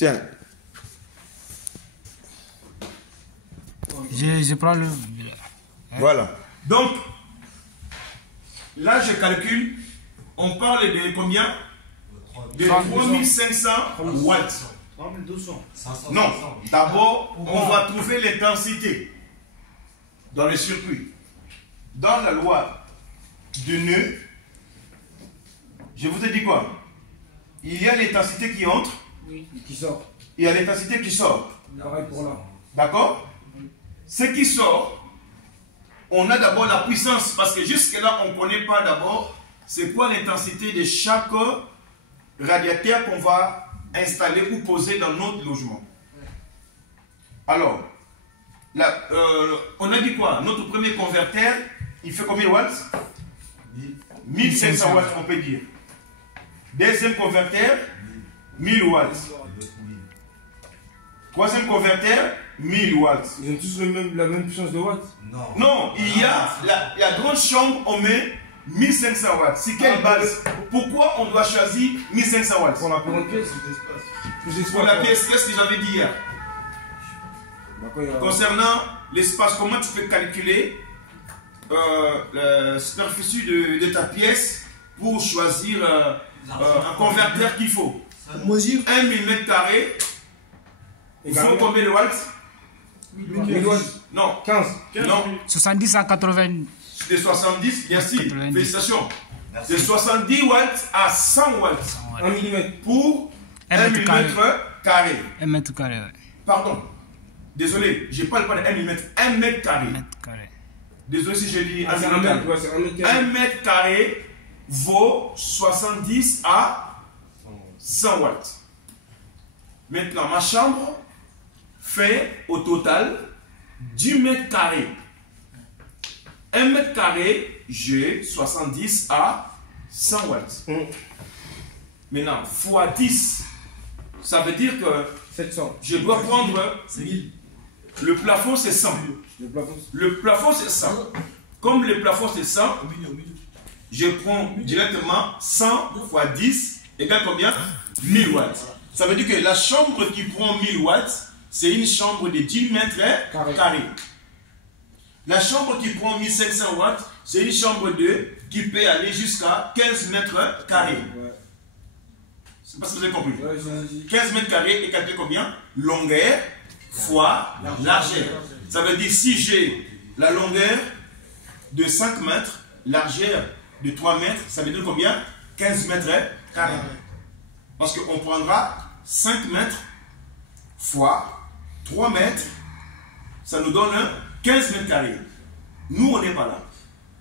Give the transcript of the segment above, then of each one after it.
Tiens. Je prends le... Voilà. Donc, là, je calcule, on parle de combien? De 3500 watts. 3200. Non, d'abord, on va trouver l'intensité dans le circuit. Dans la loi de nœud, je vous ai dit quoi? Il y a l'intensité qui entre, Qui sort. il y a l'intensité qui sort. Pareil pour là. D'accord? Ce qui sort, on a d'abord la puissance, parce que jusque-là, on ne connaît pas d'abord c'est quoi l'intensité de chaque radiateur qu'on va installer ou poser dans notre logement. Alors, là, on a dit quoi? Notre premier converteur, il fait combien de watts? 1500 watts, on peut dire. Deuxième converteur, 1000 watts. Troisième converteur, 1000 watts. Ils ont tous la même puissance de watts. Non, il y a la grande chambre, on met 1500 watts. C'est quelle base? Pourquoi on doit choisir 1500 watts? Pour la plus grande pièce. Pour la pièce, qu'est-ce que j'avais dit hier? Concernant l'espace, comment tu peux calculer la superficie de ta pièce pour choisir un converteur qu'il faut? 1 mm carré, il faut combien de watts? 1000 watts. Non. 15. Non. 70 à 80. De 70, merci. 90. Félicitations. De 70 watts à 100 watts. 1 mm. Pour 1 mm carré. 1 mètre carré, ouais. Pardon. Désolé, je ne parle pas de 1 mm. 1 mètre carré. 1 mètre carré. Désolé si je dis 1 C'est 1 mètre carré. mètre, ouais, c'est 1 mètre carré. 1 mètre carré vaut 70 à 100 watts. Maintenant, ma chambre fait au total 10 mètres carrés. 1 mètre carré, j'ai 70 à 100 watts. Maintenant, fois 10, ça veut dire que 700. je dois prendre 1000. Le plafond, c'est 100. Le plafond, c'est 100. Comme le plafond, c'est 100, je prends directement 100 fois 10 égale combien? 1000 watts. Ça veut dire que la chambre qui prend 1000 watts, c'est une chambre de 10 mètres carrés. La chambre qui prend 1500 watts, c'est une chambre qui peut aller jusqu'à 15 mètres carrés. C'est parce que vous avez compris. 15 mètres carrés est calculé combien? Longueur fois largeur. Ça veut dire si j'ai la longueur de 5 mètres, largeur de 3 mètres, ça veut dire combien? 15 mètres carrés. Parce qu'on prendra 5 mètres fois 3 mètres, ça nous donne 15 mètres carrés. Nous, on n'est pas là.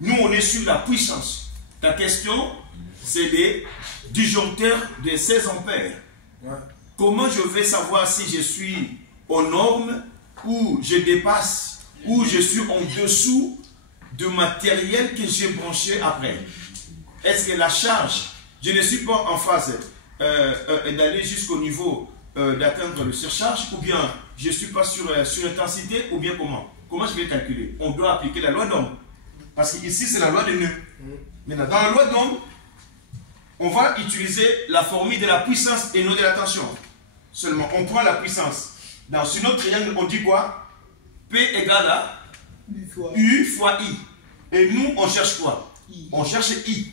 Nous, on est sur la puissance. Ta question, c'est des disjoncteurs de 16 ampères. Comment je vais savoir si je suis aux normes, ou je dépasse, ou je suis en dessous du matériel que j'ai branché après? Est-ce que la charge, je ne suis pas en phase d'aller jusqu'au niveau d'atteindre le surcharge, ou bien je ne suis pas sur l'intensité, ou bien comment? Comment je vais calculer? On doit appliquer la loi d'Ohm. Parce qu'ici, c'est la loi de nœud. Maintenant, dans la loi d'Ohm, on va utiliser la formule de la puissance et non de la tension. Seulement, on prend la puissance. Sur notre triangle, on dit quoi? P égale à U fois I. Et nous, on cherche quoi? On cherche I.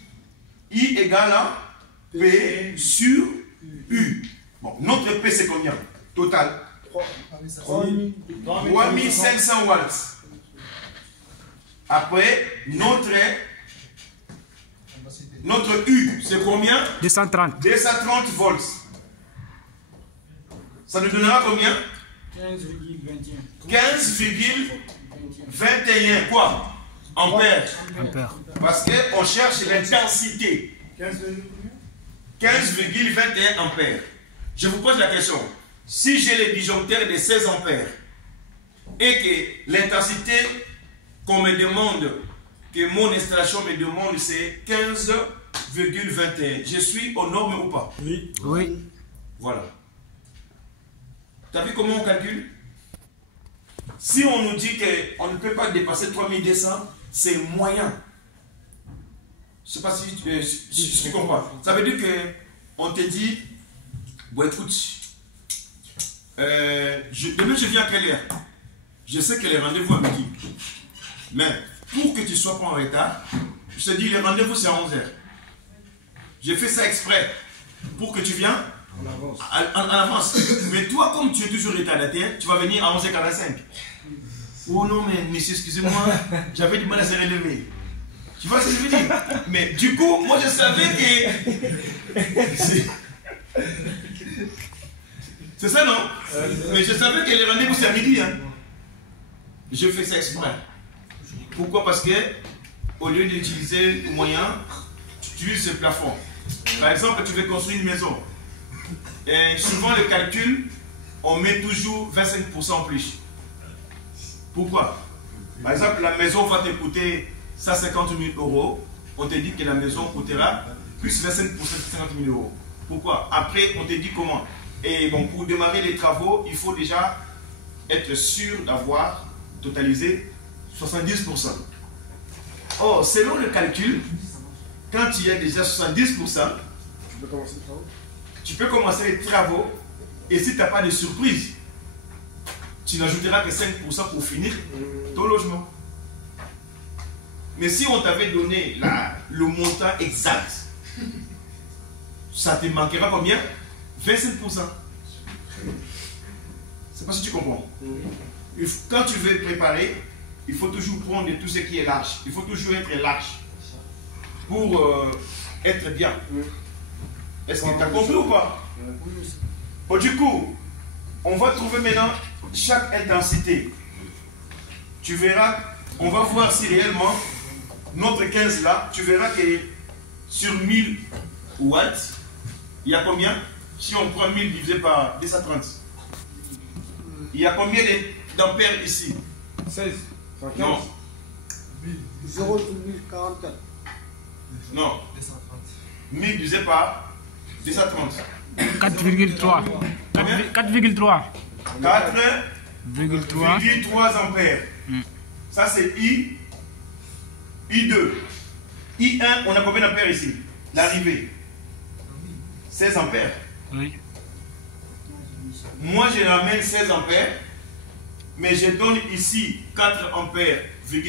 I égale à P sur U. Bon, notre P, c'est combien? Total 3500 watts. Après, notre U, c'est combien? 230. 230 volts. Ça nous donnera combien? 15,21 quoi? Ampères. Parce qu'on cherche l'intensité. 15,21 ampères. Je vous pose la question. Si j'ai les disjoncteurs de 16 ampères et que l'intensité qu'on me demande, que mon installation me demande, c'est 15,21, je suis aux normes ou pas? Oui. Voilà. Tu as vu comment on calcule? Si on nous dit qu'on ne peut pas dépasser 3200, c'est moyen. Je ne sais pas si tu comprends. Ça veut dire qu'on te dit, bon écoute, Demain, je viens à quelle heure? Je sais que les rendez-vous à midi. Mais pour que tu ne sois pas en retard, je te dis, les rendez-vous, c'est à 11h. J'ai fait ça exprès pour que tu viennes en avance. Mais toi, comme tu es toujours retardataire, tu vas venir à 11h45. Oh non, mais monsieur, excusez-moi, j'avais du mal à se relever. Tu vois ce que je veux dire? Mais du coup, moi, je savais que... C'est ça, non? Mais je savais que les rendez-vous, c'est à midi. Hein. Je fais ça exprès. Pourquoi? Parce que, au lieu d'utiliser le moyen, tu utilises ce plafond. Par exemple, tu veux construire une maison. Et souvent, le calcul, on met toujours 25% en plus. Pourquoi? Par exemple, la maison va te coûter 150 000 €. On te dit que la maison coûtera plus 25% de 50 000 €. Pourquoi? Après, on te dit comment? Et bon, pour démarrer les travaux, il faut déjà être sûr d'avoir totalisé 70%. Or, selon le calcul, quand il y a déjà 70%, tu peux commencer les travaux. Et si tu n'as pas de surprise, tu n'ajouteras que 5% pour finir ton logement. Mais si on t'avait donné le montant exact, ça te manquera combien? 25%. C'est pas si tu comprends. Quand tu veux préparer, il faut toujours prendre tout ce qui est large. Il faut toujours être large pour être bien. Est-ce que tu as compris ou pas? Bon, du coup, on va trouver maintenant chaque intensité. Tu verras, on va voir si réellement notre 15 là, tu verras que sur 1000 watts, il y a combien? Si on prend 1000 divisé par 230, il y a combien d'ampères ici? 16. Non. 0,44. Non. 1000 divisé par 230. 4,3. 4,3. 4,3 ampères. Ça c'est I2. I1, on a combien d'ampères ici? L'arrivée. 16 ampères. Oui. Moi, je ramène 16 ampères, mais je donne ici 4 ampères,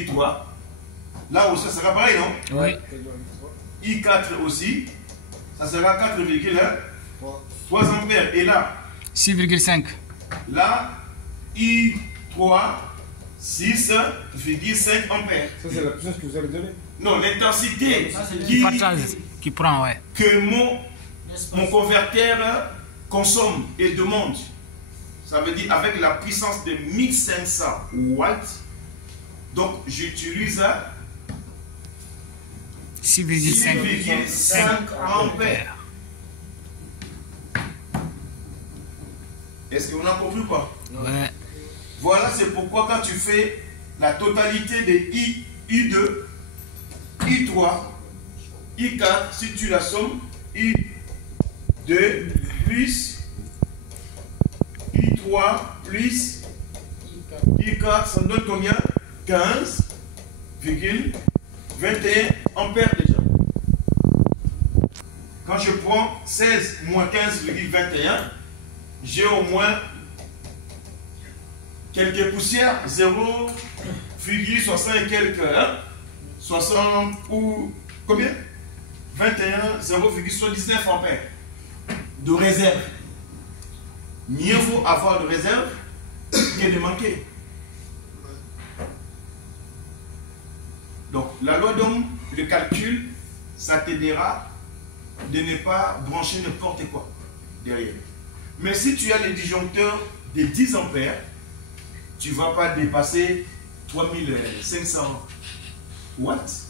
3. Là aussi, ça sera pareil, non? Oui. I4 aussi, ça sera 4,3 ampères. Et là, 6,5. là, I3, 6,5 ampères. Ça, c'est la puissance que vous allez donner. Non, l'intensité Qui prend, ouais. que mon converteur consomme et demande. Ça veut dire avec la puissance de 1500 watts. Donc, j'utilise 6,5 ampères. Est-ce qu'on a compris ou pas? Ouais. Voilà, c'est pourquoi quand tu fais la totalité des I2, I3, I4, si tu la sommes, I2 plus I3 plus I4, ça donne combien? 15,21 ampères déjà. Quand je prends 16 moins 15,21, j'ai au moins quelques poussières, 0,60 et quelques, hein? 60 ou combien? 21, 0,79 ampères de réserve. Mieux vaut avoir de réserve que de manquer. Donc, la loi d'Ohm, le calcul, ça t'aidera de ne pas brancher n'importe quoi derrière. Mais si tu as les disjoncteurs de 10 ampères, tu ne vas pas dépasser 3500 watts.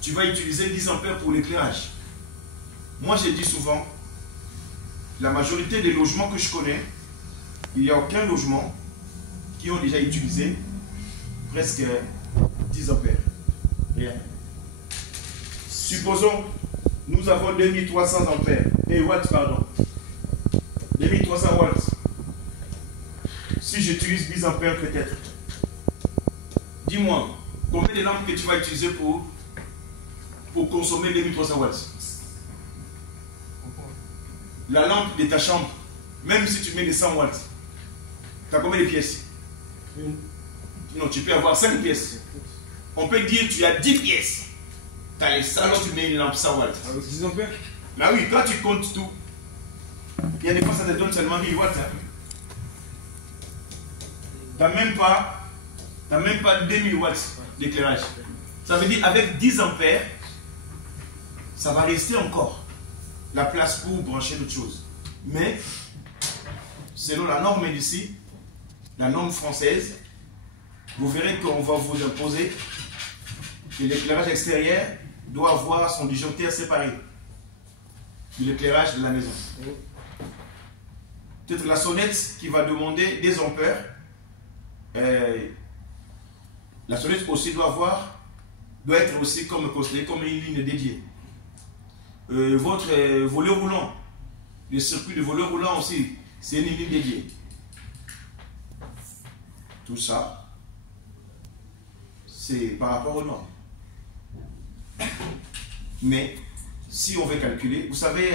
Tu vas utiliser 10 ampères pour l'éclairage. Moi, je dis souvent, la majorité des logements que je connais, il n'y a aucun logement qui ont déjà utilisé presque 10 ampères. Rien. Supposons, nous avons 2300 ampères, et watts, pardon. 2300 watts. Si j'utilise 10 ampères peut-être, dis-moi, combien de lampes que tu vas utiliser pour consommer 2300 watts? La lampe de ta chambre, Même si tu mets les 100 watts, tu as combien de pièces? Non, tu peux avoir 5 pièces. On peut dire que tu as 10 pièces. Tu as les salons, tu mets une lampe 100 watts. Avec 10 ampères? Là oui, quand tu comptes tout, il y a des fois ça te donne seulement 1000 watts. Hein. Tu n'as même pas 2000 watts d'éclairage. Ça veut dire avec 10 ampères, ça va rester encore la place pour brancher d'autres choses. Mais, selon la norme d'ici, la norme française, vous verrez qu'on va vous imposer que l'éclairage extérieur doit avoir son disjoncteur séparé de l'éclairage de la maison. Peut-être la sonnette qui va demander des ampères. La sonnette aussi doit être aussi considérée comme une ligne dédiée. Votre volet roulant, le circuit de volet roulant aussi, c'est une ligne dédiée. Tout ça, c'est par rapport aux normes. Mais, si on veut calculer, vous savez,